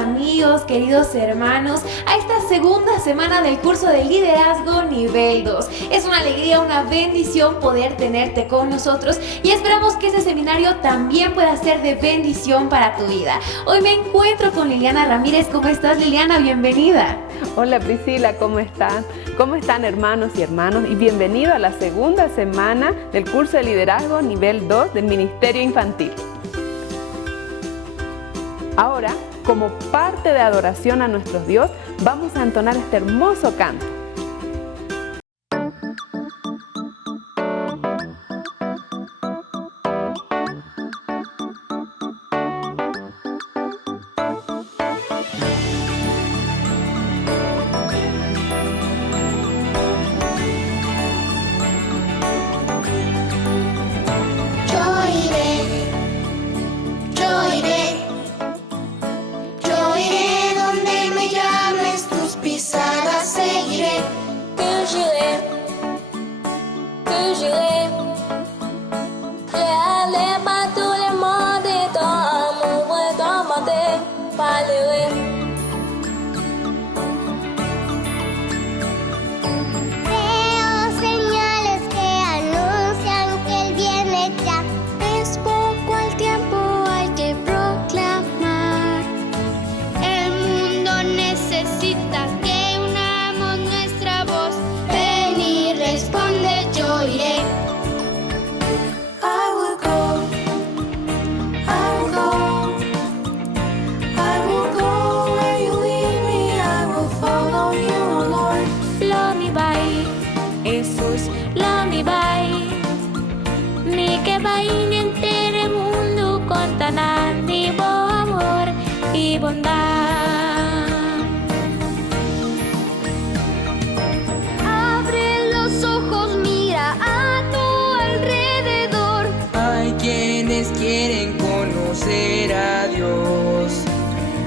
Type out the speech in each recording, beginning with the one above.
amigos, queridos hermanos, a esta segunda semana del curso de liderazgo nivel 2. Es una alegría, una bendición poder tenerte con nosotros y esperamos que este seminario también pueda ser de bendición para tu vida. Hoy me encuentro con Liliana Ramírez. ¿Cómo estás, Liliana? Bienvenida. Hola Priscila, ¿cómo están? ¿Cómo están, hermanos y hermanas? Y bienvenido a la segunda semana del curso de liderazgo nivel 2 del Ministerio Infantil. Ahora, como parte de adoración a nuestro Dios, vamos a entonar este hermoso canto. Quieren conocer a Dios.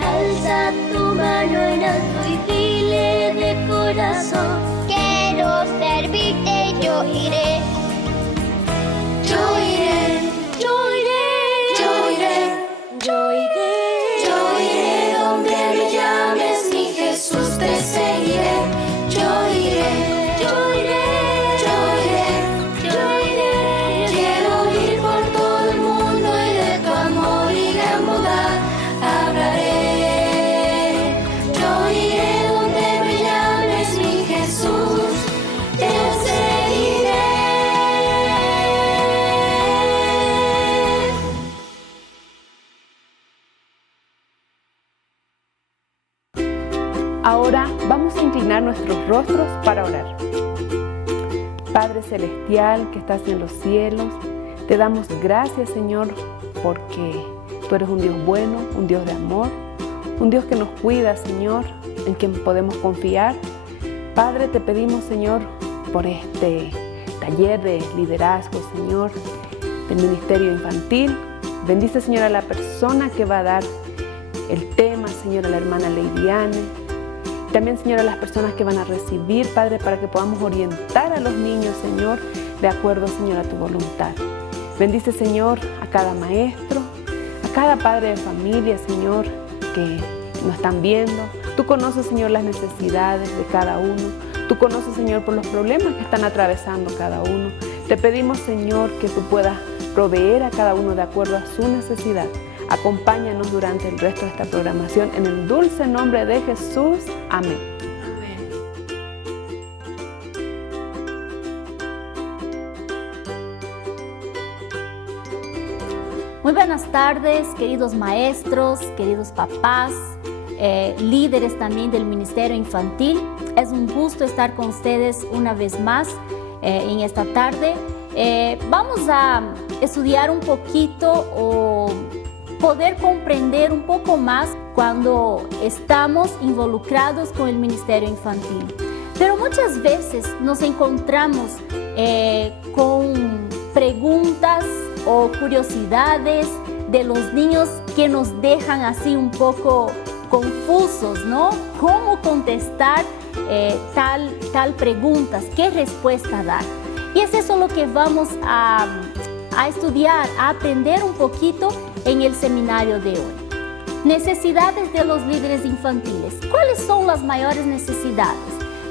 Alza tu mano en alto y dile de corazón: quiero servirte, yo iré. Yo iré, yo iré, yo iré, yo iré, yo iré donde me llames, mi Jesús, te seguiré. Yo iré, yo iré. Ahora vamos a inclinar nuestros rostros para orar. Padre Celestial que estás en los cielos, te damos gracias, Señor, porque tú eres un Dios bueno, un Dios de amor, un Dios que nos cuida, Señor, en quien podemos confiar. Padre, te pedimos, Señor, por este taller de liderazgo, Señor, del Ministerio Infantil. Bendice, Señor, a la persona que va a dar el tema, Señor, a la hermana Leidiane. También, Señor, a las personas que van a recibir, Padre, para que podamos orientar a los niños, Señor, de acuerdo, Señor, a tu voluntad. Bendice, Señor, a cada maestro, a cada padre de familia, Señor, que nos están viendo. Tú conoces, Señor, las necesidades de cada uno. Tú conoces, Señor, por los problemas que están atravesando cada uno. Te pedimos, Señor, que tú puedas proveer a cada uno de acuerdo a su necesidad. Acompáñanos durante el resto de esta programación en el dulce nombre de Jesús. Amén. Muy buenas tardes, queridos maestros, queridos papás, líderes también del Ministerio Infantil. Es un gusto estar con ustedes una vez más en esta tarde. Vamos a estudiar un poquito o poder comprender un poco más cuando estamos involucrados con el Ministerio Infantil. Pero muchas veces nos encontramos con preguntas o curiosidades de los niños que nos dejan así un poco confusos, ¿no? ¿Cómo contestar tal preguntas? ¿Qué respuesta dar? Y es eso lo que vamos a estudiar, a aprender un poquito en el seminario de hoy. Necesidades de los líderes infantiles. ¿Cuáles son las mayores necesidades?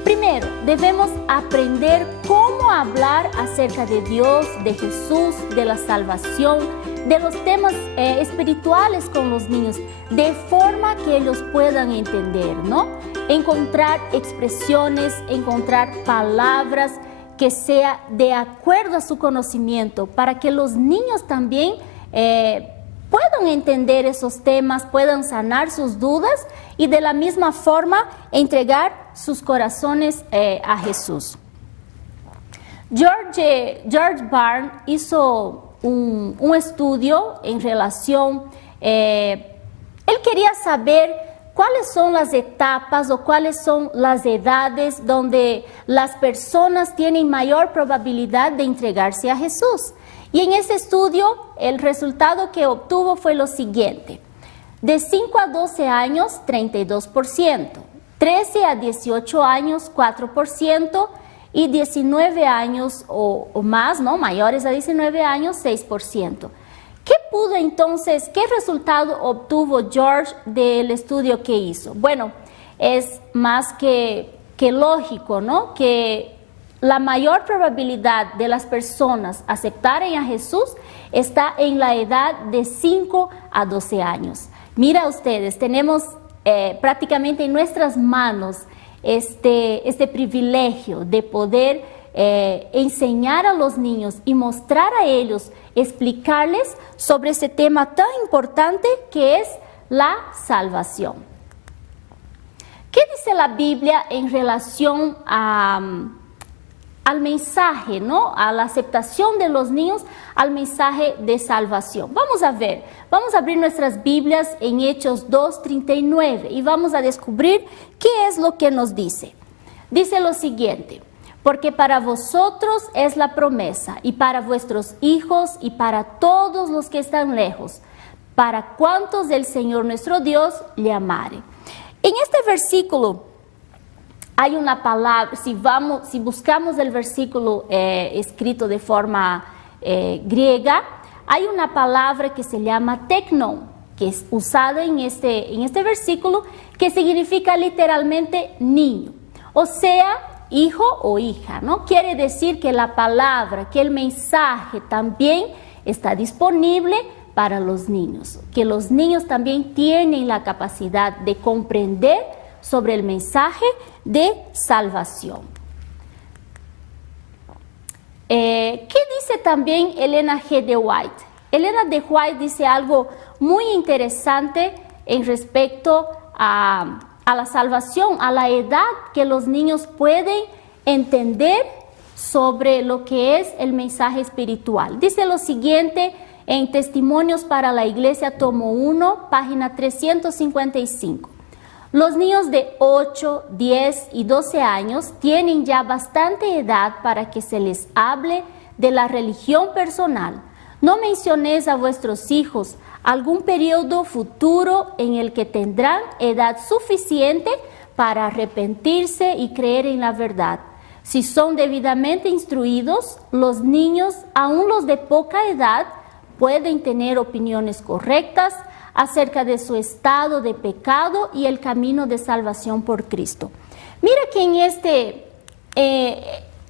Primero, debemos aprender cómo hablar acerca de Dios, de Jesús, de la salvación, de los temas espirituales con los niños, de forma que ellos puedan entender, ¿no? Encontrar expresiones, encontrar palabras que sea de acuerdo a su conocimiento, para que los niños también puedan entender esos temas, puedan sanar sus dudas y de la misma forma entregar sus corazones a Jesús. George Barnes hizo un estudio en relación, él quería saber cuáles son las etapas o cuáles son las edades donde las personas tienen mayor probabilidad de entregarse a Jesús. Y en ese estudio, el resultado que obtuvo fue lo siguiente: de 5 a 12 años, 32%, 13 a 18 años, 4%, y 19 años o más, ¿no? Mayores a 19 años, 6%. ¿Qué resultado obtuvo George del estudio que hizo? Bueno, es más que lógico, ¿no? Que la mayor probabilidad de las personas aceptarem a Jesús está en la edad de 5 a 12 años. Mira ustedes, tenemos prácticamente en nuestras manos este privilegio de poder enseñar a los niños y mostrar a ellos, explicarles sobre este tema tan importante que es la salvación. ¿Qué dice la Biblia en relación al mensaje, ¿no? A la aceptación de los niños al mensaje de salvación? Vamos a ver, vamos a abrir nuestras Biblias en Hechos 2:39 y vamos a descubrir qué es lo que nos dice. Dice lo siguiente: porque para vosotros es la promesa, y para vuestros hijos, y para todos los que están lejos, para cuantos el Señor nuestro Dios le amare. En este versículo hay una palabra, si buscamos el versículo escrito de forma griega, hay una palabra que se llama teknon, que es usada en este versículo, que significa literalmente niño, o sea, hijo o hija, ¿no? Quiere decir que la palabra, que el mensaje también está disponible para los niños, que los niños también tienen la capacidad de comprender sobre el mensaje de salvación. ¿Qué dice también Elena G. de White? Elena de White dice algo muy interesante en respecto a la salvación, a la edad que los niños pueden entender sobre lo que es el mensaje espiritual. Dice lo siguiente en Testimonios para la Iglesia, tomo 1, página 355. Los niños de 8, 10 y 12 años tienen ya bastante edad para que se les hable de la religión personal. No mencionéis a vuestros hijos algún periodo futuro en el que tendrán edad suficiente para arrepentirse y creer en la verdad. Si son debidamente instruidos, los niños, aun los de poca edad, pueden tener opiniones correctas acerca de su estado de pecado y el camino de salvación por Cristo. Mira que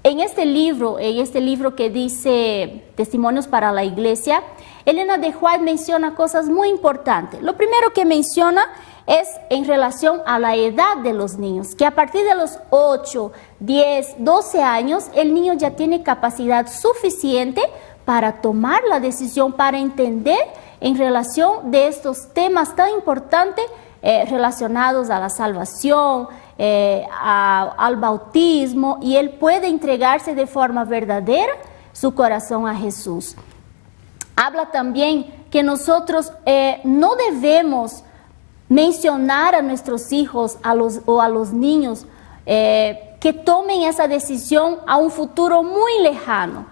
en este libro que dice Testimonios para la Iglesia, Elena de White menciona cosas muy importantes. Lo primero que menciona es en relación a la edad de los niños, que a partir de los 8, 10, 12 años, el niño ya tiene capacidad suficiente para tomar la decisión, para entender en relación de estos temas tan importantes relacionados a la salvación, al bautismo, y él puede entregarse de forma verdadera su corazón a Jesús. Habla también que nosotros no debemos mencionar a nuestros hijos o a los niños que tomen esa decisión a un futuro muy lejano.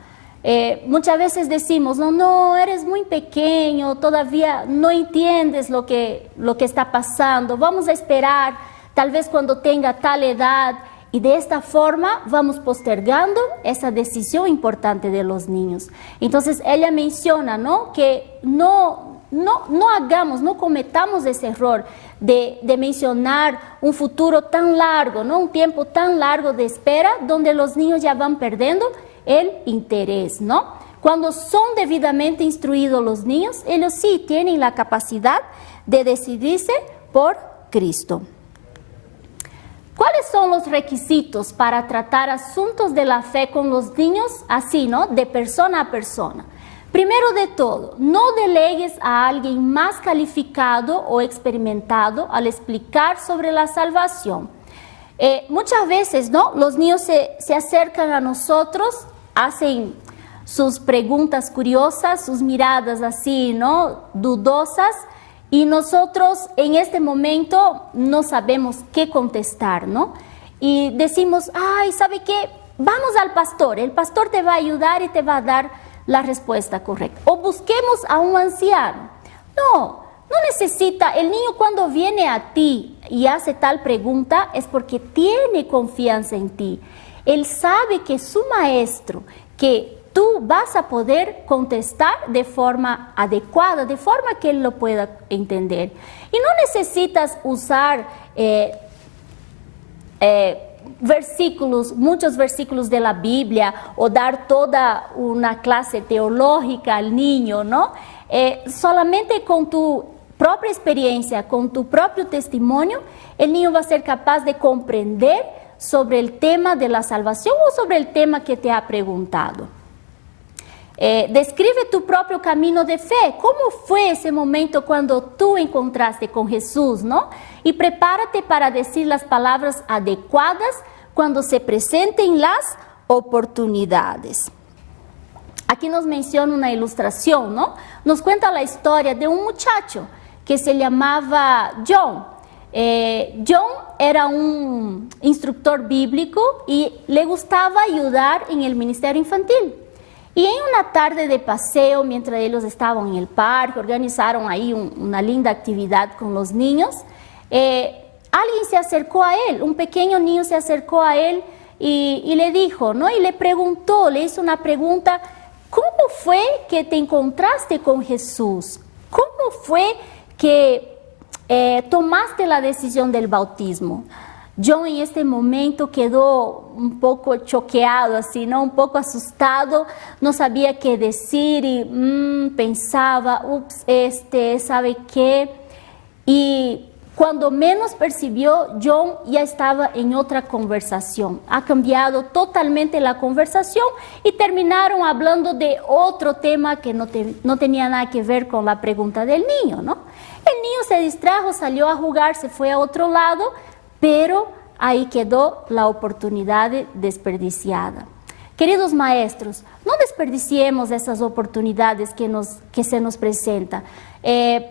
Muchas veces decimos, no, eres muy pequeño, todavía no entiendes lo que está pasando, vamos a esperar, tal vez cuando tenga tal edad, y de esta forma vamos postergando esa decisión importante de los niños. Entonces ella menciona, ¿no?, que no no cometamos ese error de mencionar un futuro tan largo, ¿no? Un tiempo tan largo de espera donde los niños ya van perdiendo el interés, ¿no? Cuando son debidamente instruidos los niños, ellos sí tienen la capacidad de decidirse por Cristo. ¿Cuáles son los requisitos para tratar asuntos de la fe con los niños así, ¿no? De persona a persona. Primero de todo, no delegues a alguien más calificado o experimentado al explicar sobre la salvación. Muchas veces, ¿no? Los niños se acercan a nosotros, hacen sus preguntas curiosas, sus miradas así, ¿no? Dudosas, y nosotros en este momento no sabemos qué contestar, ¿no? Y decimos, ay, ¿sabe qué? Vamos al pastor, el pastor te va a ayudar y te va a dar la respuesta correcta. O busquemos a un anciano. No necesita, el niño cuando viene a ti y hace tal pregunta es porque tiene confianza en ti. Él sabe que su maestro, que tú vas a poder contestar de forma adecuada, de forma que él lo pueda entender. Y no necesitas usar muchos versículos de la Biblia o dar toda una clase teológica al niño, ¿no? Solamente con tu propia experiencia, con tu propio testimonio, el niño va a ser capaz de comprender sobre el tema de la salvación o sobre el tema que te ha preguntado. Describe tu propio camino de fe. ¿Cómo fue ese momento cuando tú encontraste con Jesús, ¿no? Y prepárate para decir las palabras adecuadas cuando se presenten las oportunidades. Aquí nos menciona una ilustración, ¿no? Nos cuenta la historia de un muchacho que se llamaba John. John era un instructor bíblico y le gustaba ayudar en el ministerio infantil. Y en una tarde de paseo, mientras ellos estaban en el parque, organizaron ahí una linda actividad con los niños, alguien se acercó a él, un pequeño niño se acercó a él y le dijo, ¿no? Y le preguntó, le hizo una pregunta, ¿cómo fue que te encontraste con Jesús? ¿Cómo fue que tomaste la decisión del bautismo? John en este momento quedó un poco choqueado, así, ¿no? Un poco asustado, no sabía qué decir y pensaba, ¿sabe qué? Y cuando menos percibió, John ya estaba en otra conversación. Ha cambiado totalmente la conversación y terminaron hablando de otro tema que no tenía nada que ver con la pregunta del niño, ¿no? El niño se distrajo, salió a jugar, se fue a otro lado, pero ahí quedó la oportunidad desperdiciada. Queridos maestros, no desperdiciemos esas oportunidades que se nos presentan.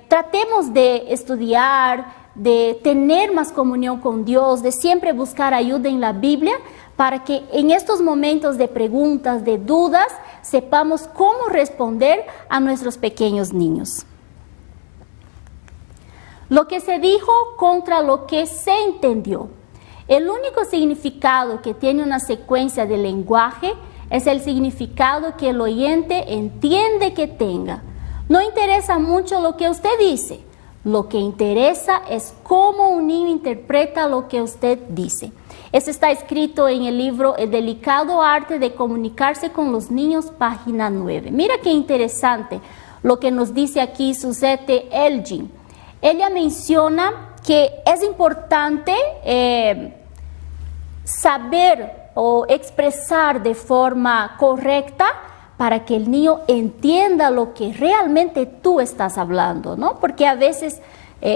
Tratemos de estudiar, de tener más comunión con Dios, de siempre buscar ayuda en la Biblia, para que en estos momentos de preguntas, de dudas, sepamos cómo responder a nuestros pequeños niños. Lo que se dijo contra lo que se entendió. El único significado que tiene una secuencia de lenguaje es el significado que el oyente entiende que tenga. No interesa mucho lo que usted dice. Lo que interesa es cómo un niño interpreta lo que usted dice. Eso está escrito en el libro El delicado arte de comunicarse con los niños, página 9. Mira qué interesante lo que nos dice aquí Suzette Elgin. Ella menciona que es importante saber o expresar de forma correcta para que el niño entienda lo que realmente tú estás hablando, ¿no? Porque a veces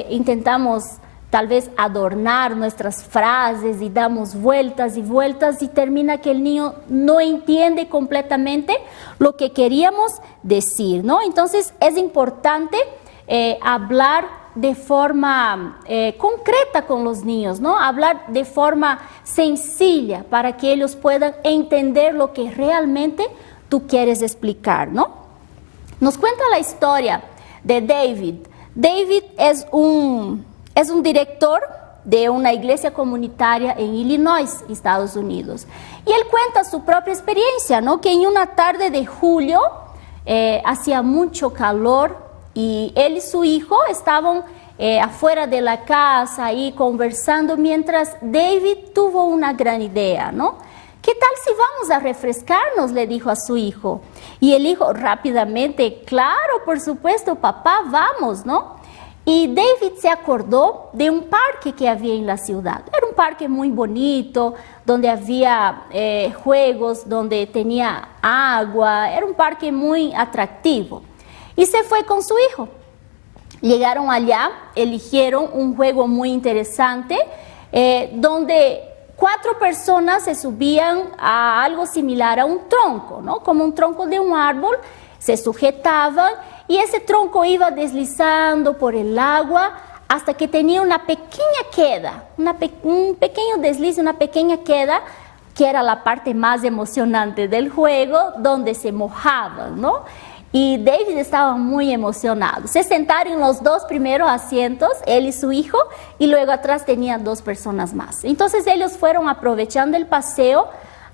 intentamos tal vez adornar nuestras frases y damos vueltas y vueltas y termina que el niño no entiende completamente lo que queríamos decir, ¿no? Entonces es importante hablar de forma concreta con los niños, ¿no? Hablar de forma sencilla para que ellos puedan entender lo que realmente tú quieres explicar, ¿no? Nos cuenta la historia de David. David es un director de una iglesia comunitaria en Illinois, Estados Unidos. Y él cuenta su propia experiencia, ¿no? Que en una tarde de julio hacía mucho calor y él y su hijo estaban afuera de la casa ahí conversando mientras David tuvo una gran idea, ¿no? ¿Qué tal si vamos a refrescarnos?, le dijo a su hijo. Y el hijo rápidamente, claro, por supuesto, papá, vamos, ¿no? Y David se acordó de un parque que había en la ciudad. Era un parque muy bonito, donde había juegos, donde tenía agua. Era un parque muy atractivo. Y se fue con su hijo. Llegaron allá, eligieron un juego muy interesante, donde 4 personas se subían a algo similar a un tronco, ¿no? Como un tronco de un árbol, se sujetaban y ese tronco iba deslizando por el agua hasta que tenía una pequeña queda, un pequeño desliz, una pequeña queda, que era la parte más emocionante del juego, donde se mojaban, ¿no? Y David estaba muy emocionado. Se sentaron en los 2 primeros asientos, él y su hijo, y luego atrás tenían 2 personas más. Entonces ellos fueron aprovechando el paseo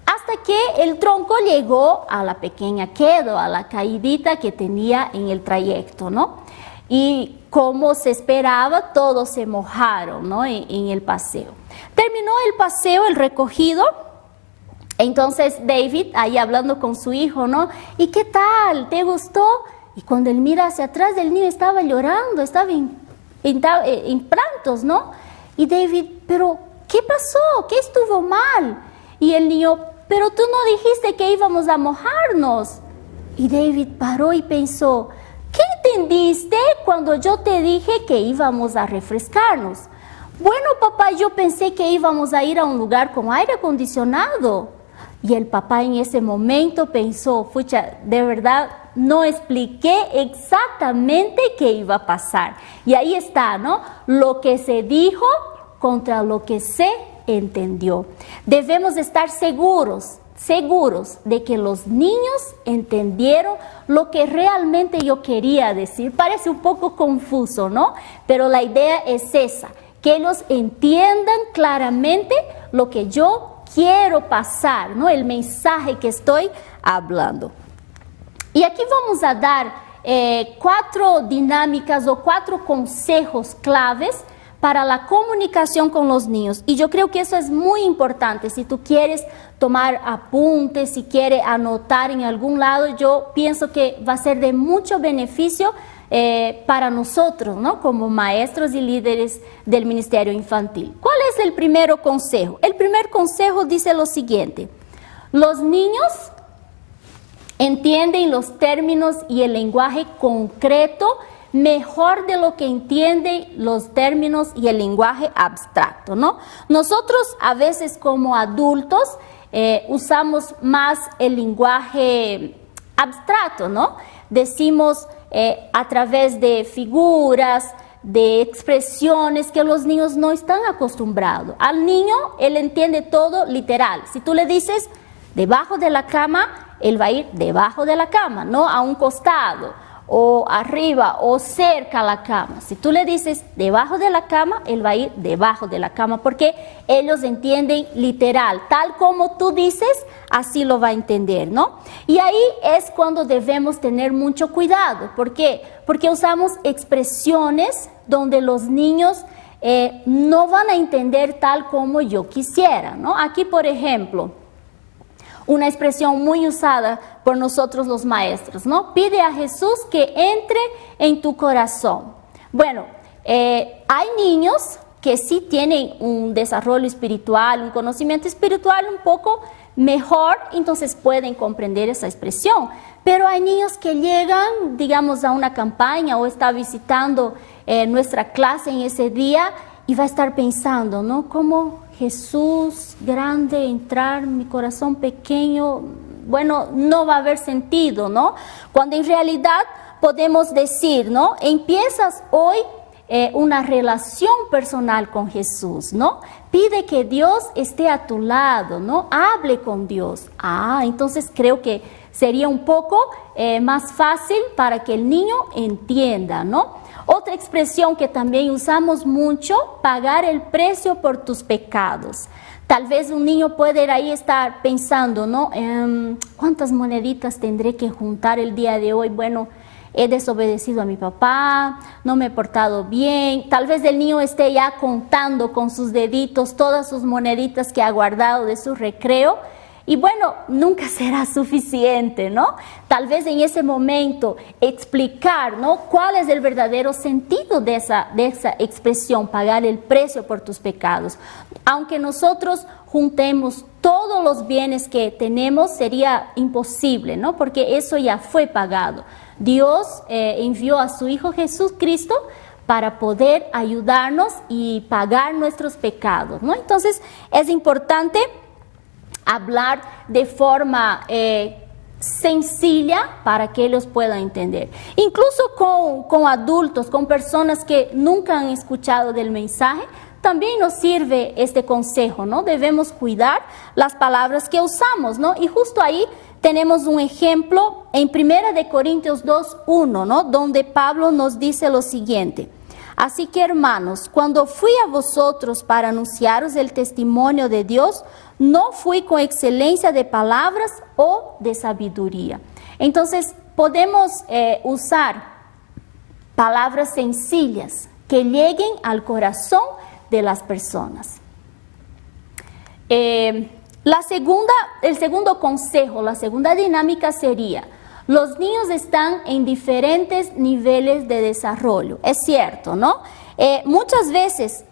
hasta que el tronco llegó a la pequeña queda, a la caidita que tenía en el trayecto, ¿no? Y como se esperaba, todos se mojaron, ¿no? en el paseo. Terminó el paseo, el recogido. Entonces David, ahí hablando con su hijo, ¿no? ¿Y qué tal? ¿Te gustó? Y cuando él mira hacia atrás, el niño estaba llorando, estaba en prantos, ¿no? Y David, ¿pero qué pasó? ¿Qué estuvo mal? Y el niño, pero tú no dijiste que íbamos a mojarnos. Y David paró y pensó, ¿qué entendiste cuando yo te dije que íbamos a refrescarnos? Bueno, papá, yo pensé que íbamos a ir a un lugar con aire acondicionado. Y el papá en ese momento pensó, pucha, de verdad no expliqué exactamente qué iba a pasar. Y ahí está, ¿no? Lo que se dijo contra lo que se entendió. Debemos estar seguros de que los niños entendieron lo que realmente yo quería decir. Parece un poco confuso, ¿no? Pero la idea es esa, que ellos entiendan claramente lo que yo quiero pasar, ¿no? El mensaje que estoy hablando. Y aquí vamos a dar 4 dinámicas o 4 consejos claves para la comunicación con los niños. Y yo creo que eso es muy importante. Si tú quieres tomar apuntes, si quieres anotar en algún lado, yo pienso que va a ser de mucho beneficio para nosotros, ¿no? Como maestros y líderes del Ministerio Infantil. ¿Cuál es el primer consejo? El primer consejo dice lo siguiente: los niños entienden los términos y el lenguaje concreto mejor de lo que entienden los términos y el lenguaje abstracto, ¿no? Nosotros a veces como adultos usamos más el lenguaje abstracto, ¿no? Decimos a través de figuras, de expresiones que los niños no están acostumbrados. Al niño, él entiende todo literal. Si tú le dices debajo de la cama, él va a ir debajo de la cama, no a un costado, o arriba, o cerca a la cama. Si tú le dices debajo de la cama, él va a ir debajo de la cama, porque ellos entienden literal, tal como tú dices, así lo va a entender, ¿no? Y ahí es cuando debemos tener mucho cuidado. ¿Por qué? Porque usamos expresiones donde los niños no van a entender tal como yo quisiera, ¿no? Aquí, por ejemplo, una expresión muy usada por nosotros los maestros, ¿no? Pide a Jesús que entre en tu corazón. Bueno, hay niños que sí tienen un desarrollo espiritual, un conocimiento espiritual un poco mejor, entonces pueden comprender esa expresión. Pero hay niños que llegan, digamos, a una campaña o está visitando nuestra clase en ese día y va a estar pensando, ¿no? ¿Cómo Jesús grande entrar en mi corazón pequeño? Bueno, no va a haber sentido, ¿no? Cuando en realidad podemos decir, ¿no? Empiezas hoy una relación personal con Jesús, ¿no? Pide que Dios esté a tu lado, ¿no? Hable con Dios. Entonces creo que sería un poco más fácil para que el niño entienda, ¿no? Otra expresión que también usamos mucho, pagar el precio por tus pecados. Tal vez un niño puede ahí estar pensando, ¿no? ¿Cuántas moneditas tendré que juntar el día de hoy? Bueno, he desobedecido a mi papá, no me he portado bien. Tal vez el niño esté ya contando con sus deditos todas sus moneditas que ha guardado de su recreo. Y bueno, nunca será suficiente, ¿no? Tal vez en ese momento explicar, ¿no?, cuál es el verdadero sentido de esa expresión, pagar el precio por tus pecados. Aunque nosotros juntemos todos los bienes que tenemos, sería imposible, ¿no? Porque eso ya fue pagado. Dios envió a su Hijo Jesucristo para poder ayudarnos y pagar nuestros pecados, ¿no? Entonces, es importante hablar de forma sencilla para que ellos puedan entender. Incluso con adultos, con personas que nunca han escuchado del mensaje, también nos sirve este consejo, ¿no? Debemos cuidar las palabras que usamos, ¿no? Y justo ahí tenemos un ejemplo en 1 Corintios 2:1, ¿no?, donde Pablo nos dice lo siguiente: así que, hermanos, cuando fui a vosotros para anunciaros el testimonio de Dios, no fui con excelencia de palabras o de sabiduría. Entonces, podemos usar palabras sencillas que lleguen al corazón de las personas. El segundo consejo, la segunda dinámica sería: los niños están en diferentes niveles de desarrollo. Es cierto, ¿no? Muchas veces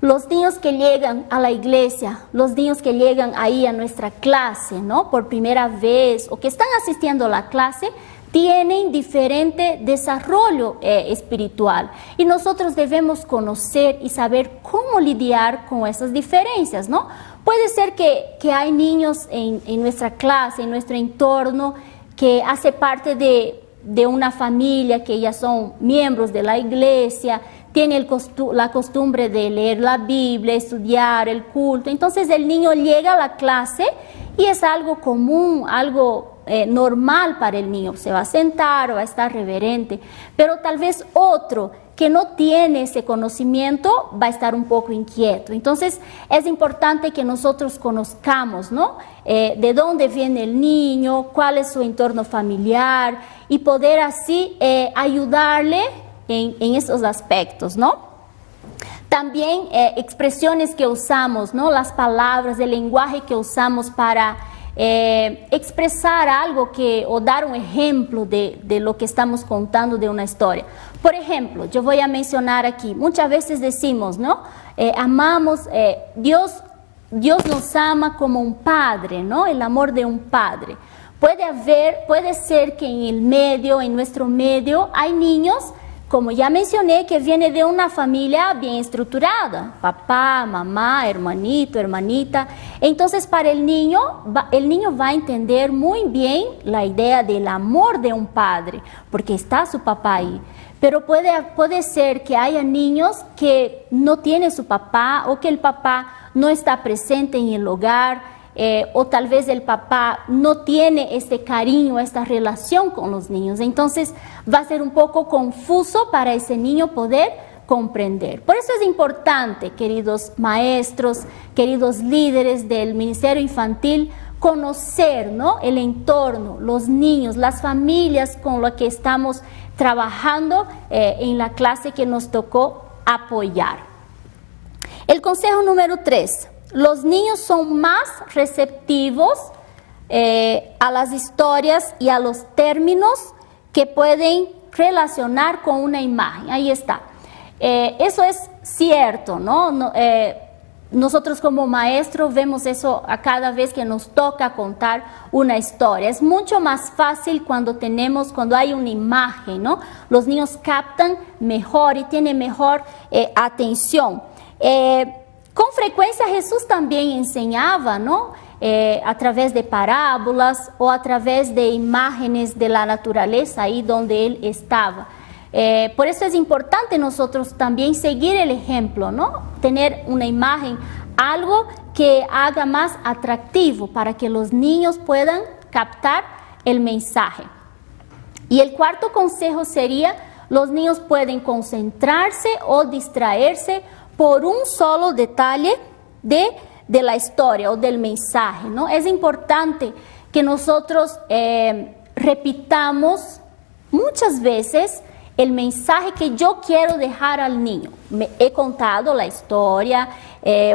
los niños que llegan a la iglesia, los niños que llegan ahí a nuestra clase, ¿no?, por primera vez, o que están asistiendo a la clase, tienen diferente desarrollo espiritual. Y nosotros debemos conocer y saber cómo lidiar con esas diferencias, ¿no? Puede ser que hay niños en nuestra clase, en nuestro entorno, que hace parte de una familia, que ya son miembros de la iglesia, tiene la costumbre de leer la Biblia, estudiar el culto. Entonces el niño llega a la clase y es algo común, algo normal para el niño. Se va a sentar, va a estar reverente. Pero tal vez otro que no tiene ese conocimiento va a estar un poco inquieto. Entonces es importante que nosotros conozcamos, ¿no?, de dónde viene el niño, cuál es su entorno familiar, y poder así ayudarle en esos aspectos, ¿no? También expresiones que usamos, ¿no?, las palabras, el lenguaje que usamos para expresar algo o dar un ejemplo de lo que estamos contando de una historia. Por ejemplo, yo voy a mencionar aquí, muchas veces decimos, ¿no?, amamos, Dios nos ama como un padre, ¿no?, el amor de un padre. Puede ser que en nuestro medio hay niños, como ya mencioné, que viene de una familia bien estructurada, papá, mamá, hermanito, hermanita. Entonces, para el niño va a entender muy bien la idea del amor de un padre, porque está su papá ahí. Pero puede ser que haya niños que no tienen su papá, o que el papá no está presente en el hogar, o tal vez el papá no tiene este cariño, esta relación con los niños. Entonces va a ser un poco confuso para ese niño poder comprender. Por eso es importante, queridos maestros, queridos líderes del Ministerio Infantil, conocer, ¿no?, el entorno, los niños, las familias con las que estamos trabajando en la clase que nos tocó apoyar. El consejo número 3. Los niños son más receptivos a las historias y a los términos que pueden relacionar con una imagen. Ahí está. Eso es cierto, ¿no? Nosotros como maestros vemos eso a cada vez que nos toca contar una historia. Es mucho más fácil cuando hay una imagen, ¿no? Los niños captan mejor y tienen mejor atención. Con frecuencia Jesús también enseñaba, ¿no?, a través de parábolas o a través de imágenes de la naturaleza ahí donde él estaba. Por eso es importante nosotros también seguir el ejemplo, ¿no?, tener una imagen, algo que haga más atractivo para que los niños puedan captar el mensaje. Y el cuarto consejo sería: los niños pueden concentrarse o distraerse por un solo detalle de la historia o del mensaje, ¿no? Es importante que nosotros repitamos muchas veces el mensaje que yo quiero dejar al niño. He contado la historia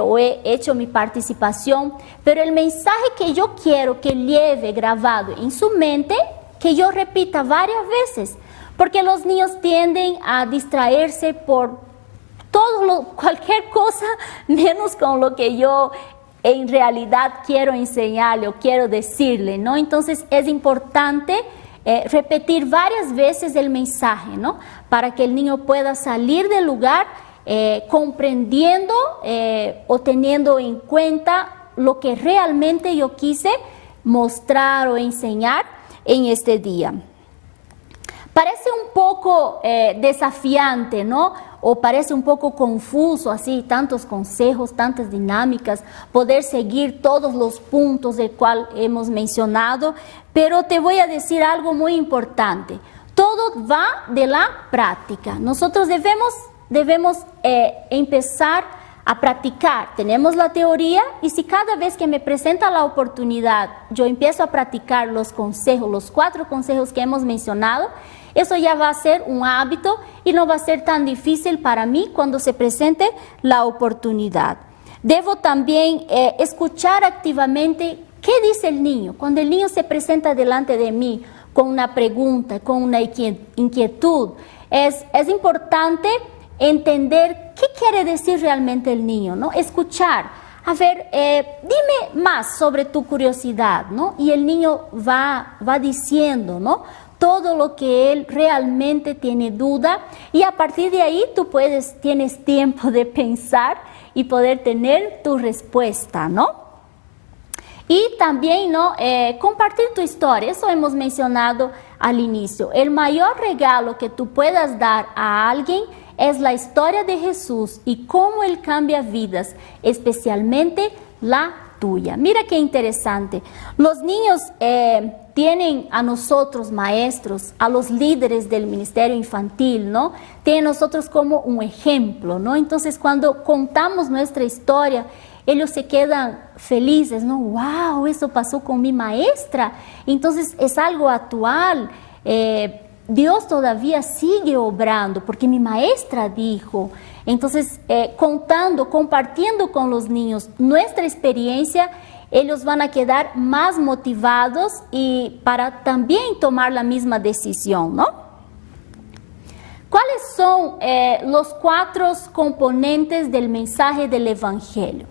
o he hecho mi participación, pero el mensaje que yo quiero que lleve grabado en su mente, que yo repita varias veces, porque los niños tienden a distraerse por cualquier cosa, menos con lo que yo en realidad quiero enseñarle o quiero decirle, ¿no? Entonces es importante repetir varias veces el mensaje, ¿no? Para que el niño pueda salir del lugar comprendiendo o teniendo en cuenta lo que realmente yo quise mostrar o enseñar en este día. Parece un poco desafiante, ¿no? O parece un poco confuso, así, tantos consejos, tantas dinámicas, poder seguir todos los puntos del cual hemos mencionado, pero te voy a decir algo muy importante. Todo va de la práctica. Nosotros debemos empezar a practicar. Tenemos la teoría y si cada vez que me presenta la oportunidad yo empiezo a practicar los consejos, los 4 consejos que hemos mencionado, eso ya va a ser un hábito y no va a ser tan difícil para mí cuando se presente la oportunidad. Debo también escuchar activamente qué dice el niño. Cuando el niño se presenta delante de mí con una pregunta, con una inquietud, es importante entender qué quiere decir realmente el niño, ¿no? Escuchar. A ver, dime más sobre tu curiosidad, ¿no? Y el niño va diciendo, ¿no? Todo lo que él realmente tiene duda y a partir de ahí tú tienes tiempo de pensar y poder tener tu respuesta, ¿no? Y también, ¿no? Compartir tu historia, eso hemos mencionado al inicio. El mayor regalo que tú puedas dar a alguien es la historia de Jesús y cómo Él cambia vidas, especialmente la tuya. Mira qué interesante. Los niños tienen a nosotros maestros, a los líderes del ministerio infantil, ¿no? Tienen a nosotros como un ejemplo, ¿no? Entonces cuando contamos nuestra historia, ellos se quedan felices, ¿no? ¡Wow! Eso pasó con mi maestra. Entonces es algo actual. Dios todavía sigue obrando porque mi maestra dijo. Entonces, compartiendo con los niños nuestra experiencia, ellos van a quedar más motivados y para también tomar la misma decisión, ¿no? ¿Cuáles son los 4 componentes del mensaje del Evangelio?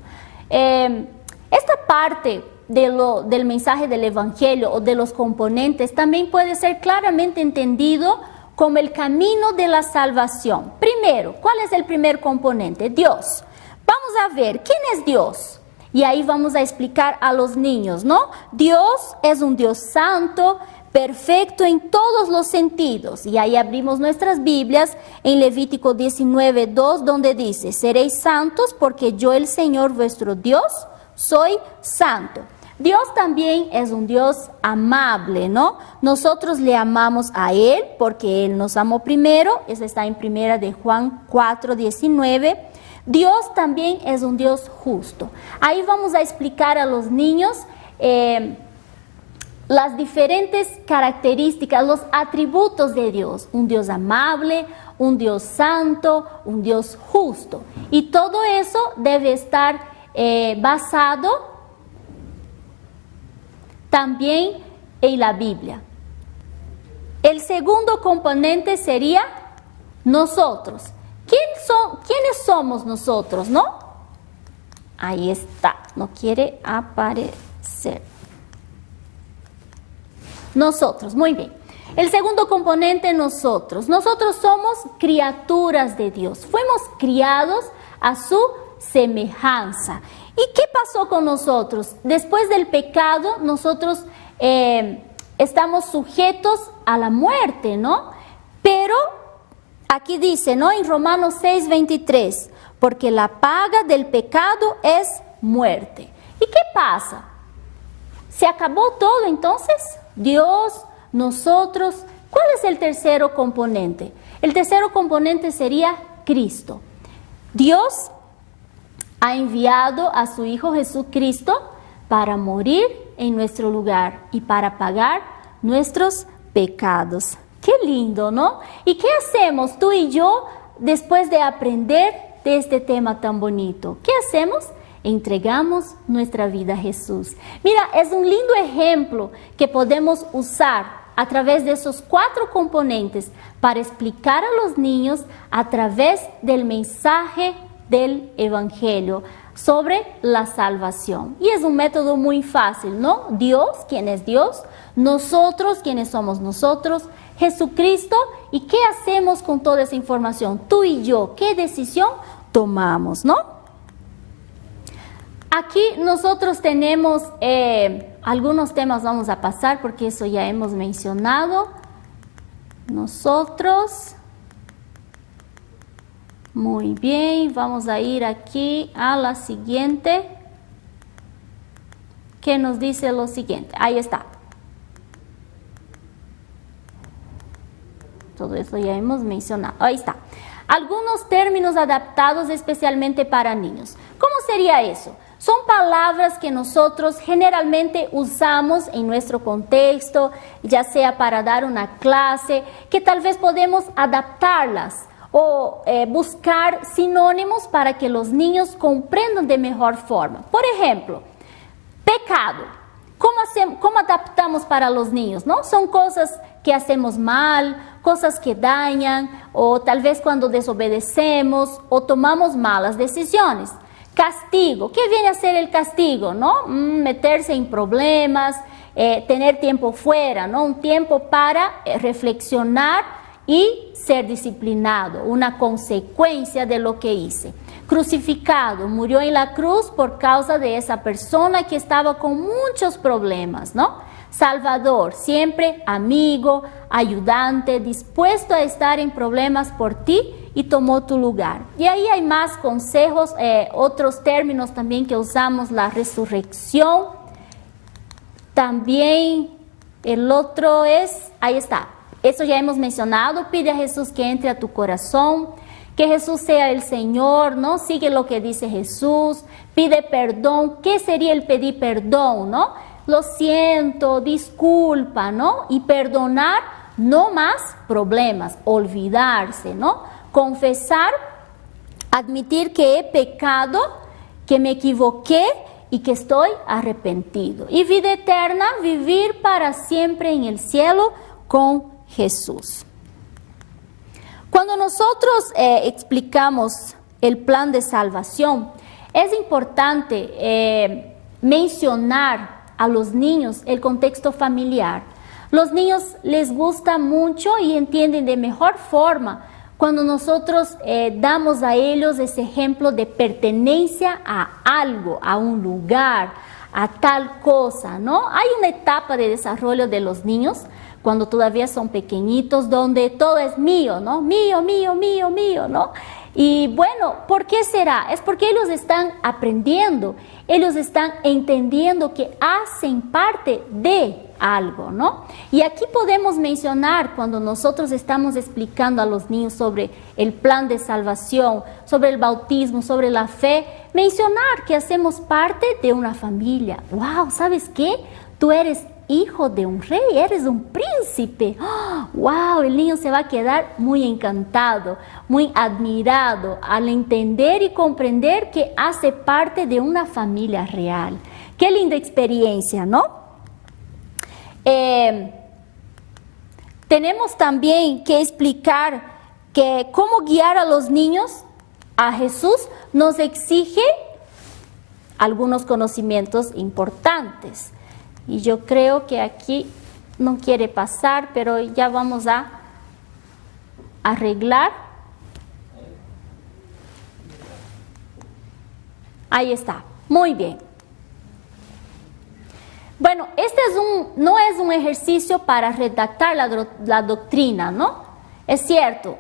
Esta parte del mensaje del Evangelio o de los componentes también puede ser claramente entendido como el camino de la salvación. Primero, ¿cuál es el primer componente? Dios. Vamos a ver, ¿quién es Dios? Y ahí vamos a explicar a los niños, ¿no? Dios es un Dios santo, perfecto en todos los sentidos. Y ahí abrimos nuestras Biblias en Levítico 19:2, donde dice, seréis santos porque yo, el Señor vuestro Dios, soy santo. Dios también es un Dios amable, ¿no? Nosotros le amamos a Él porque Él nos amó primero. Eso está en 1 de Juan 4:19. Dios también es un Dios justo. Ahí vamos a explicar a los niños las diferentes características, los atributos de Dios. Un Dios amable, un Dios santo, un Dios justo. Y todo eso debe estar basado también en la Biblia. El segundo componente sería nosotros. ¿Quiénes somos nosotros, no? Ahí está, no quiere aparecer. Nosotros, muy bien. El segundo componente, nosotros. Nosotros somos criaturas de Dios. Fuimos criados a su semejanza. ¿Y qué pasó con nosotros? Después del pecado, nosotros estamos sujetos a la muerte, ¿no? Pero aquí dice, ¿no? En Romanos 6:23, porque la paga del pecado es muerte. ¿Y qué pasa? ¿Se acabó todo entonces? Dios, nosotros. ¿Cuál es el tercer componente? El tercer componente sería Cristo. Dios ha enviado a su Hijo Jesucristo para morir en nuestro lugar y para pagar nuestros pecados. ¡Qué Qué lindo, ¿no? ¿Y qué hacemos tú y yo después de aprender de este tema tan bonito? ¿Qué hacemos? Entregamos nuestra vida a Jesús. Mira, es un lindo ejemplo que podemos usar a través de esos 4 componentes para explicar a los niños a través del mensaje del Evangelio sobre la salvación. Y es un método muy fácil, ¿no? Dios, ¿quién es Dios? Nosotros, ¿quiénes somos nosotros? Jesucristo. ¿Y qué hacemos con toda esa información? Tú y yo, ¿qué decisión tomamos, no? Aquí nosotros tenemos algunos temas, vamos a pasar porque eso ya hemos mencionado. Nosotros, muy bien, vamos a ir aquí a la siguiente, que nos dice lo siguiente, ahí está. Todo eso ya hemos mencionado, ahí está. Algunos términos adaptados especialmente para niños. ¿Cómo sería eso? Son palabras que nosotros generalmente usamos en nuestro contexto, ya sea para dar una clase, que tal vez podemos adaptarlas o buscar sinónimos para que los niños comprendan de mejor forma. Por ejemplo, pecado. ¿Cómo adaptamos para los niños, no? Son cosas que hacemos mal, cosas que dañan, o tal vez cuando desobedecemos o tomamos malas decisiones. Castigo, ¿qué viene a ser el castigo, no? Meterse en problemas, tener tiempo fuera, ¿no? Un tiempo para reflexionar y ser disciplinado, una consecuencia de lo que hice. Crucificado, murió en la cruz por causa de esa persona que estaba con muchos problemas, ¿no? Salvador, siempre amigo, ayudante, dispuesto a estar en problemas por ti y tomó tu lugar. Y ahí hay más consejos, otros términos también que usamos, la resurrección. También el otro es, ahí está, eso ya hemos mencionado, pide a Jesús que entre a tu corazón, que Jesús sea el Señor, ¿no? Sigue lo que dice Jesús, pide perdón. ¿Qué sería el pedir perdón, no? Lo siento, disculpa, ¿no? Y perdonar, no más problemas, olvidarse, ¿no? Confesar, admitir que he pecado, que me equivoqué y que estoy arrepentido. Y vida eterna, vivir para siempre en el cielo con Jesús. Cuando nosotros explicamos el plan de salvación, es importante mencionar a los niños el contexto familiar. Los niños les gusta mucho y entienden de mejor forma cuando nosotros damos a ellos ese ejemplo de pertenencia a algo, a un lugar, a tal cosa, ¿no? Hay una etapa de desarrollo de los niños cuando todavía son pequeñitos, donde todo es mío, ¿no? Mío, mío, mío, mío, ¿no? Y bueno, ¿por qué será? Es porque ellos están aprendiendo, ellos están entendiendo que hacen parte de algo, ¿no? Y aquí podemos mencionar, cuando nosotros estamos explicando a los niños sobre el plan de salvación, sobre el bautismo, sobre la fe, mencionar que hacemos parte de una familia. ¡Wow! ¿Sabes qué? Tú eres hijo de un rey, eres un príncipe. ¡Wow! El niño se va a quedar muy encantado, muy admirado al entender y comprender que hace parte de una familia real. ¡Qué linda experiencia!, ¿no? Tenemos también que explicar que cómo guiar a los niños a Jesús nos exige algunos conocimientos importantes. Y yo creo que aquí no quiere pasar, pero ya vamos a arreglar. Ahí está, muy bien. Bueno, este no es un ejercicio para redactar la doctrina, ¿no? Es cierto,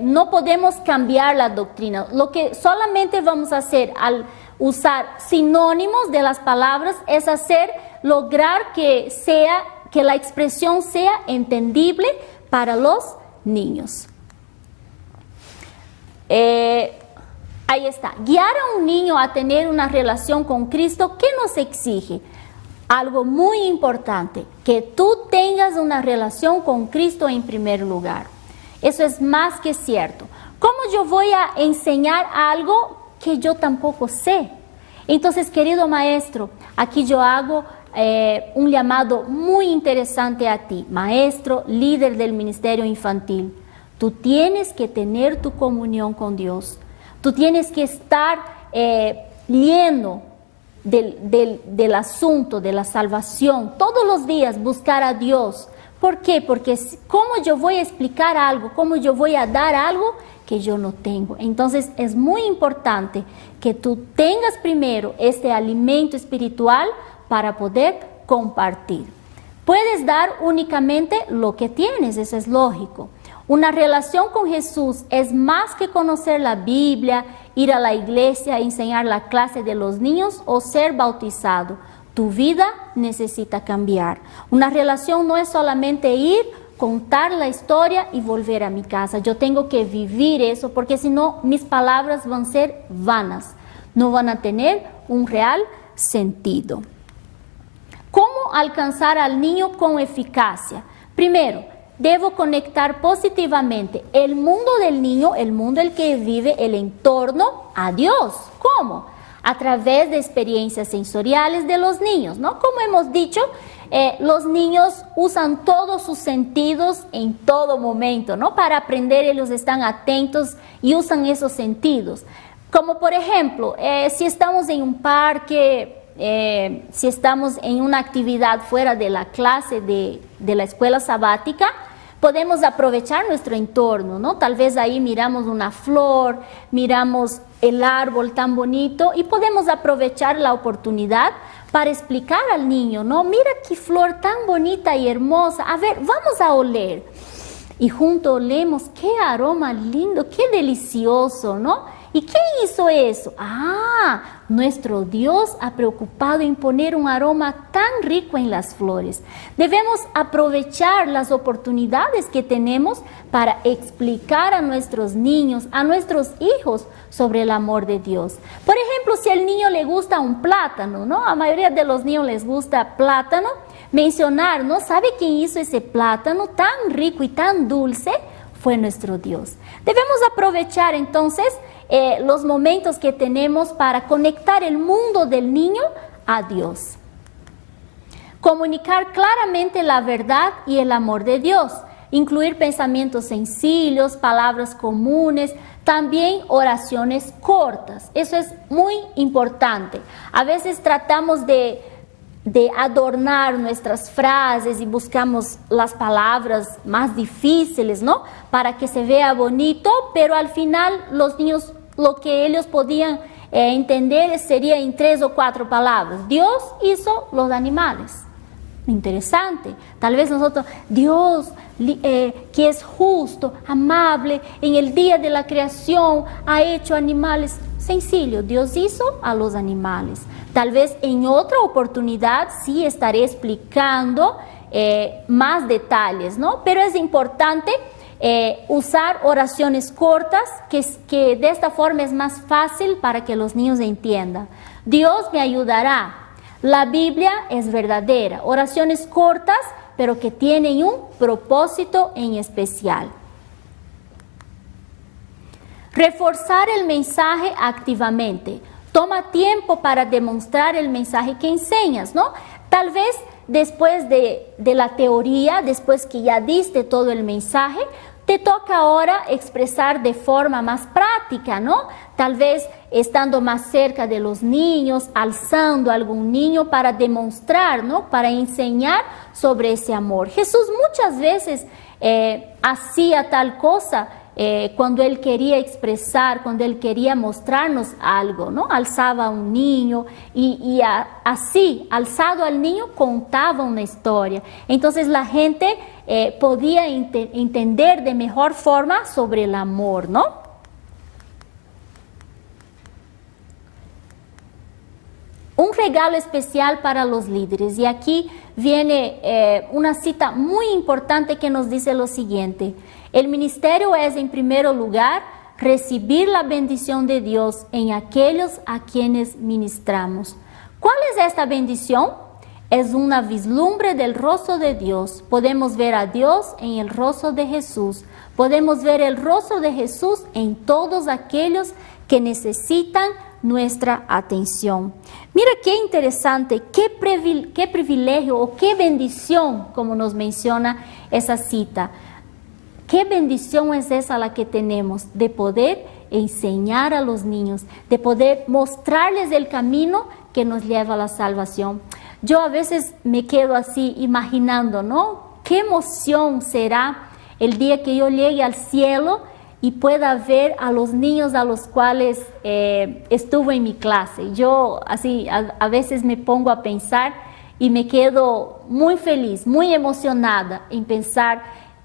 no podemos cambiar la doctrina. Lo que solamente vamos a hacer al usar sinónimos de las palabras es lograr que la expresión sea entendible para los niños. Ahí está. Guiar a un niño a tener una relación con Cristo, ¿qué nos exige? algo muy importante, que tú tengas una relación con Cristo en primer lugar. Eso es más que cierto. ¿Cómo yo voy a enseñar algo que yo tampoco sé? Entonces, querido maestro, aquí yo hago un llamado muy interesante a ti, maestro, líder del ministerio infantil. Tú tienes que tener tu comunión con Dios. Tú tienes que estar lleno del asunto de la salvación. Todos los días buscar a Dios. ¿Por qué? Porque ¿cómo yo voy a explicar algo? ¿Cómo yo voy a dar algo que yo no tengo? Entonces es muy importante que tú tengas primero este alimento espiritual para poder compartir. Puedes dar únicamente lo que tienes, eso es lógico. Una relación con Jesús es más que conocer la Biblia, ir a la iglesia, enseñar la clase de los niños o ser bautizado. Tu vida necesita cambiar. Una relación no es solamente ir, contar la historia y volver a mi casa. Yo tengo que vivir eso, porque si no, mis palabras van a ser vanas. No van a tener un real sentido. ¿Cómo alcanzar al niño con eficacia? Primero, debo conectar positivamente el mundo del niño, el mundo en el que vive, el entorno, a Dios. ¿Cómo? A través de experiencias sensoriales de los niños, ¿no? Como hemos dicho, los niños usan todos sus sentidos en todo momento, ¿no? Para aprender ellos están atentos y usan esos sentidos. Como por ejemplo, si estamos en un parque, si estamos en una actividad fuera de la clase de la escuela sabática, podemos aprovechar nuestro entorno, ¿no? Tal vez ahí miramos una flor, miramos el árbol tan bonito y podemos aprovechar la oportunidad para explicar al niño, ¿no? Mira qué flor tan bonita y hermosa. A ver, vamos a oler. Y juntos olemos, qué aroma lindo, qué delicioso, ¿no? ¿Y quién hizo eso? Ah, nuestro Dios ha preocupado en poner un aroma tan rico en las flores. Debemos aprovechar las oportunidades que tenemos para explicar a nuestros niños, a nuestros hijos, sobre el amor de Dios. Por ejemplo, si al niño le gusta un plátano, ¿no? A la mayoría de los niños les gusta plátano. Mencionar, ¿no? ¿Sabe quién hizo ese plátano tan rico y tan dulce? Fue nuestro Dios. Debemos aprovechar entonces los momentos que tenemos para conectar el mundo del niño a Dios. Comunicar claramente la verdad y el amor de Dios. Incluir pensamientos sencillos, palabras comunes, también oraciones cortas. Eso es muy importante. A veces tratamos de adornar nuestras frases y buscamos las palabras más difíciles, ¿no? Para que se vea bonito, pero al final los niños, lo que ellos podían entender sería en 3 o 4 palabras. Dios hizo los animales. Interesante. Tal vez nosotros, Dios que es justo, amable, en el día de la creación ha hecho animales. Sencillo, Dios hizo a los animales. Tal vez en otra oportunidad sí estaré explicando más detalles, ¿no? Pero es importante usar oraciones cortas, que de esta forma es más fácil para que los niños entiendan. Dios me ayudará. La Biblia es verdadera. Oraciones cortas, pero que tienen un propósito en especial. Reforzar el mensaje activamente. Toma tiempo para demostrar el mensaje que enseñas, ¿no? Tal vez después de la teoría, después que ya diste todo el mensaje, te toca ahora expresar de forma más práctica, ¿no? Tal vez estando más cerca de los niños, alzando a algún niño para demostrar, ¿no? Para enseñar sobre ese amor. Jesús muchas veces hacía tal cosa cuando Él quería expresar, cuando Él quería mostrarnos algo, ¿no? Alzaba a un niño y así, alzado al niño, contaba una historia. Entonces la gente podía entender de mejor forma sobre el amor, ¿no? Un regalo especial para los líderes. Y aquí viene una cita muy importante que nos dice lo siguiente. El ministerio es, en primer lugar, recibir la bendición de Dios en aquellos a quienes ministramos. ¿Cuál es esta bendición? es una vislumbre del rostro de Dios. Podemos ver a Dios en el rostro de Jesús. Podemos ver el rostro de Jesús en todos aquellos que necesitan nuestra atención. Mira qué interesante, qué privilegio o qué bendición, como nos menciona esa cita. Qué bendición es esa la que tenemos de poder enseñar a los niños, de poder mostrarles el camino que nos lleva a la salvación. Yo a veces me quedo así imaginando, ¿no? Qué emoción será el día que yo llegue al cielo y pueda ver a los niños a los cuales estuve en mi clase. Yo así a veces me pongo a pensar y me quedo muy feliz, muy emocionada en pensar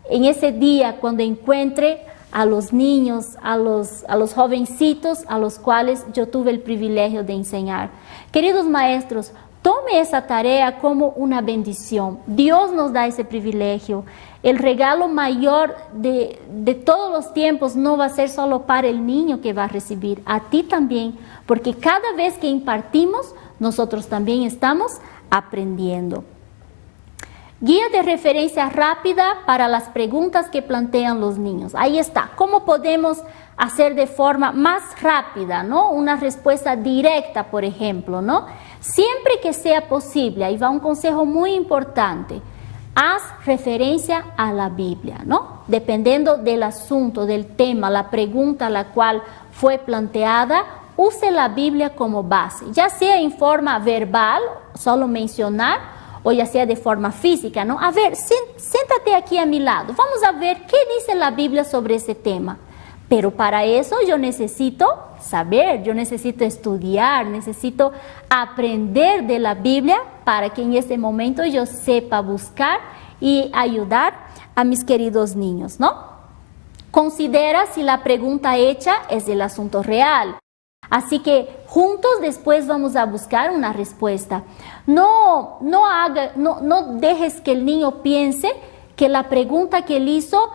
en ese día cuando encuentre a los niños, a los jovencitos a los cuales yo tuve el privilegio de enseñar. Queridos maestros, tome esa tarea como una bendición. Dios nos da ese privilegio. El regalo mayor de todos los tiempos no va a ser solo para el niño que va a recibir, a ti también, porque cada vez que impartimos, nosotros también estamos aprendiendo. Guía de referencia rápida para las preguntas que plantean los niños. Ahí está. ¿Cómo podemos hacer de forma más rápida, ¿no? Una respuesta directa, por ejemplo, ¿no? Siempre que sea posible, ahí va un consejo muy importante. Haz referencia a la Biblia, ¿no? Dependiendo del asunto, del tema, la pregunta a la cual fue planteada, use la Biblia como base, ya sea en forma verbal, solo mencionar, o ya sea de forma física, ¿no? A ver, siéntate aquí a mi lado, vamos a ver qué dice la Biblia sobre ese tema. Pero para eso yo necesito saber, yo necesito estudiar, necesito aprender de la Biblia para que en ese momento yo sepa buscar y ayudar a mis queridos niños, ¿no? Considera si la pregunta hecha es del asunto real. Así que juntos después vamos a buscar una respuesta. No dejes que el niño piense que la pregunta que él hizo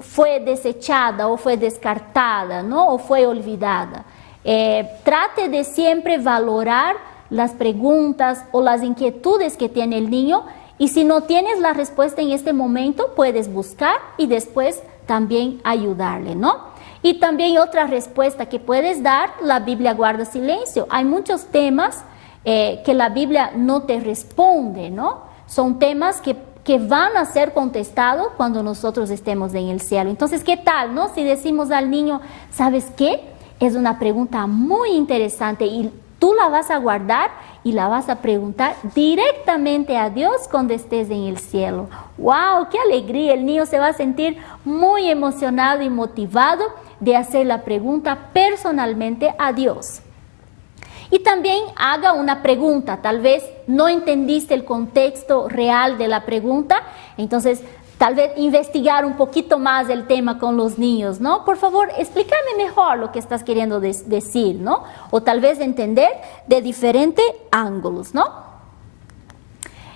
fue desechada o fue descartada, ¿no? O fue olvidada. Trate de siempre valorar las preguntas o las inquietudes que tiene el niño, y si no tienes la respuesta en este momento, puedes buscar y después también ayudarle, ¿no? Y también otra respuesta que puedes dar, la Biblia guarda silencio. Hay muchos temas que la Biblia no te responde, ¿no? Son temas que van a ser contestados cuando nosotros estemos en el cielo. Entonces, ¿qué tal, no? Si decimos al niño, ¿sabes qué? Es una pregunta muy interesante y tú la vas a guardar y la vas a preguntar directamente a Dios cuando estés en el cielo. ¡Wow! ¡Qué alegría! El niño se va a sentir muy emocionado y motivado de hacer la pregunta personalmente a Dios. Y también haga una pregunta. Tal vez no entendiste el contexto real de la pregunta, entonces tal vez investigar un poquito más el tema con los niños, ¿no? Por favor, explícame mejor lo que estás queriendo decir, ¿no? O tal vez entender de diferentes ángulos, ¿no?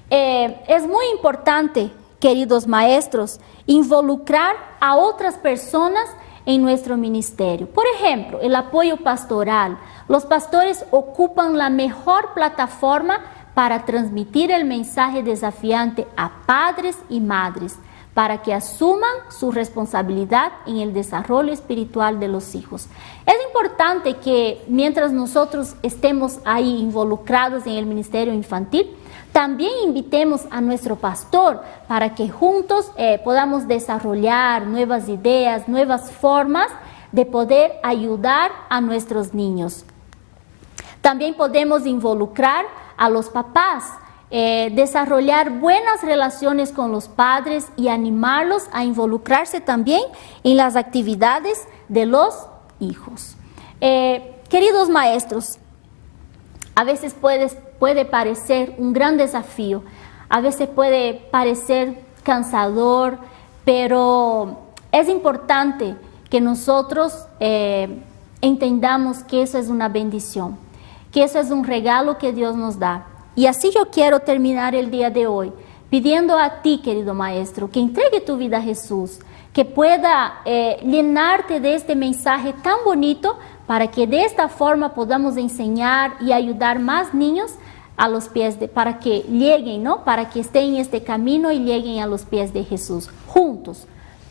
Es muy importante, queridos maestros, involucrar a otras personas en nuestro ministerio. Por ejemplo, el apoyo pastoral. Los pastores ocupan la mejor plataforma para transmitir el mensaje desafiante a padres y madres, para que asuman su responsabilidad en el desarrollo espiritual de los hijos. Es importante que mientras nosotros estemos ahí involucrados en el ministerio infantil, también invitemos a nuestro pastor para que juntos podamos desarrollar nuevas ideas, nuevas formas de poder ayudar a nuestros niños. También podemos involucrar a los papás, desarrollar buenas relaciones con los padres y animarlos a involucrarse también en las actividades de los hijos. Queridos maestros, a veces puede parecer un gran desafío, a veces puede parecer cansador, pero es importante que nosotros entendamos que eso es una bendición, que eso es un regalo que Dios nos da. Y así yo quiero terminar el día de hoy pidiendo a ti, querido maestro, que entregue tu vida a Jesús, que pueda llenarte de este mensaje tan bonito para que de esta forma podamos enseñar y ayudar más niños a los pies para que lleguen, ¿no? Para que estén en este camino y lleguen a los pies de Jesús, juntos.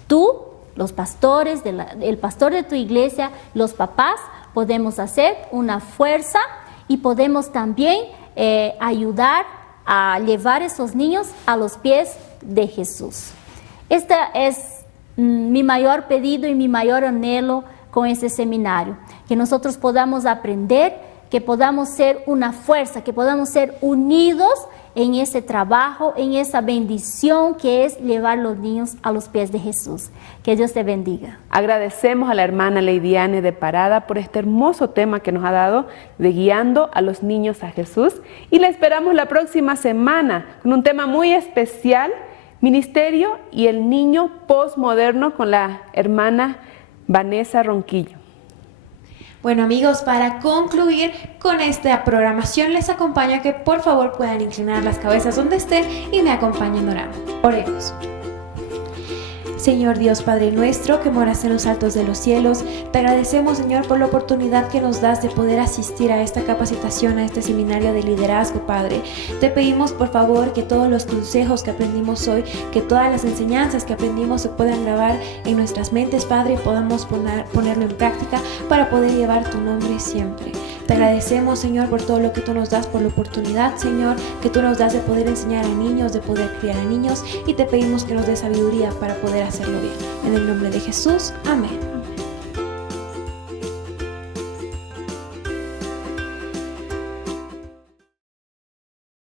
Tú, los pastores, el pastor de tu iglesia, los papás, podemos hacer una fuerza y podemos también ayudar a llevar esos niños a los pies de Jesús. Este es mi mayor pedido y mi mayor anhelo con este seminario, que nosotros podamos aprender, que podamos ser una fuerza, que podamos ser unidos en ese trabajo, en esa bendición que es llevar los niños a los pies de Jesús. Que Dios te bendiga. Agradecemos a la hermana Leidiane de Parada por este hermoso tema que nos ha dado de guiando a los niños a Jesús, y la esperamos la próxima semana con un tema muy especial, ministerio y el niño postmoderno, con la hermana Vanessa Ronquillo. Bueno amigos, para concluir con esta programación les acompaño a que por favor puedan inclinar las cabezas donde estén y me acompañen orando. Oremos. Señor Dios Padre nuestro, que moras en los altos de los cielos, te agradecemos, Señor, por la oportunidad que nos das de poder asistir a esta capacitación, a este seminario de liderazgo, Padre. Te pedimos, por favor, que todos los consejos que aprendimos hoy, que todas las enseñanzas que aprendimos se puedan grabar en nuestras mentes, Padre, y podamos ponerlo en práctica para poder llevar tu nombre siempre. Te agradecemos, Señor, por todo lo que tú nos das, por la oportunidad, Señor, que tú nos das de poder enseñar a niños, de poder criar a niños, y te pedimos que nos des sabiduría para poder hacerlo bien. En el nombre de Jesús, amén.